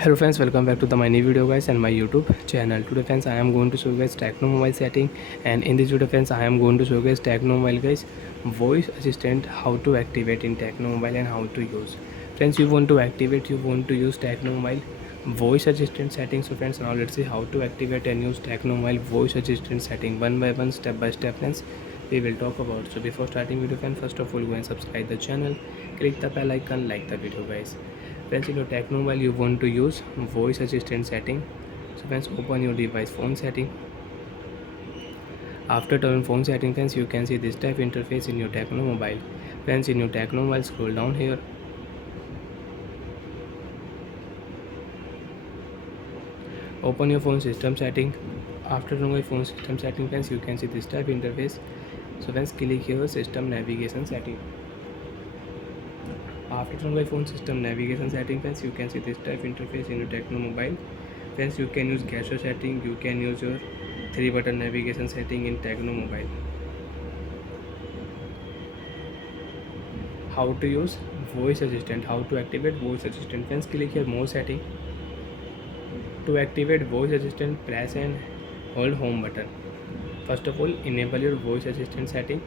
Hello friends, welcome back to my new video guys and my YouTube channel. Today friends, I am going to show you guys Tecno mobile setting, and in this video friends, I am going to show you guys Tecno mobile guys voice assistant, how to activate in Tecno mobile and how to use. Friends, you want to activate, you want to use Tecno mobile voice assistant setting. So friends, now let's see how to activate and use Tecno mobile voice assistant setting one by one, step by step friends. We will talk about. So before starting video friends, first of all go and subscribe the channel, click the bell icon, like the video guys. Friends, in your tech mobile you want to use voice assistant setting. So friends, open your device phone setting. After turn phone setting friends, you can see this type interface in your Tecno mobile. Friends, in your Tecno mobile, scroll down here. Open your phone system setting. After turning your phone system setting friends, you can see this type interface. So friends, click here system navigation setting. After turning my phone system navigation setting friends, you can see this type interface in your Tecno mobile. Friends, you can use gesture setting, you can use your 3-button navigation setting in Tecno mobile. How to use voice assistant, how to activate voice assistant. Friends, click here more setting. To activate voice assistant, press and hold home button. First of all, enable your voice assistant setting.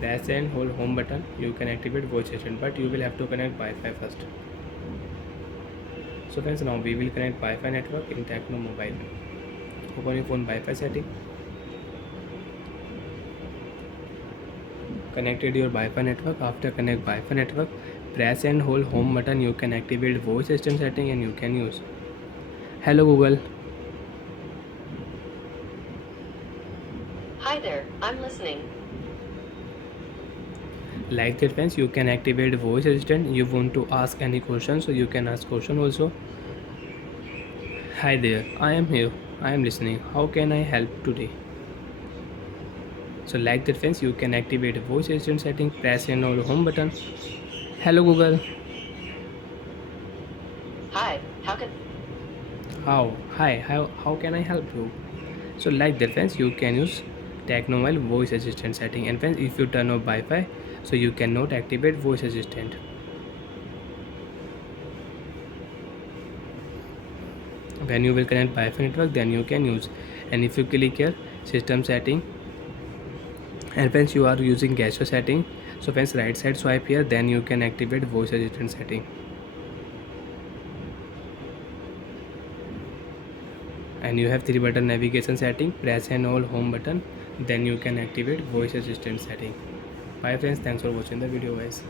Press and hold home button. You can activate voice assistant, but you will have to connect Wi-Fi first. So friends, now we will connect Wi-Fi network in Tecno mobile. Open your phone Wi-Fi setting. Connected your Wi-Fi network. After connect Wi-Fi network, press and hold home button. You can activate voice assistant setting and you can use. Hello Google. Hi there, I'm listening. Like that friends, you can activate voice assistant. You want to ask any question, so you can ask question also. Hi there, I am here, I am listening, how can I help today? So like that friends, you can activate voice assistant setting. Press and hold home button. Hello Google. Hi, how can... How can I help you? So like that friends, you can use Tecnomobile voice assistant setting. And friends, if you turn off Wi-Fi, so you cannot activate voice assistant. When you will connect Wi-Fi network, then you can use. And if you click here system setting, and friends you are using gesture setting, so friends right side swipe here, then you can activate voice assistant setting. And you have 3-button navigation setting. Press and hold home button, then you can activate voice assistant setting. Bye friends, thanks for watching the video guys.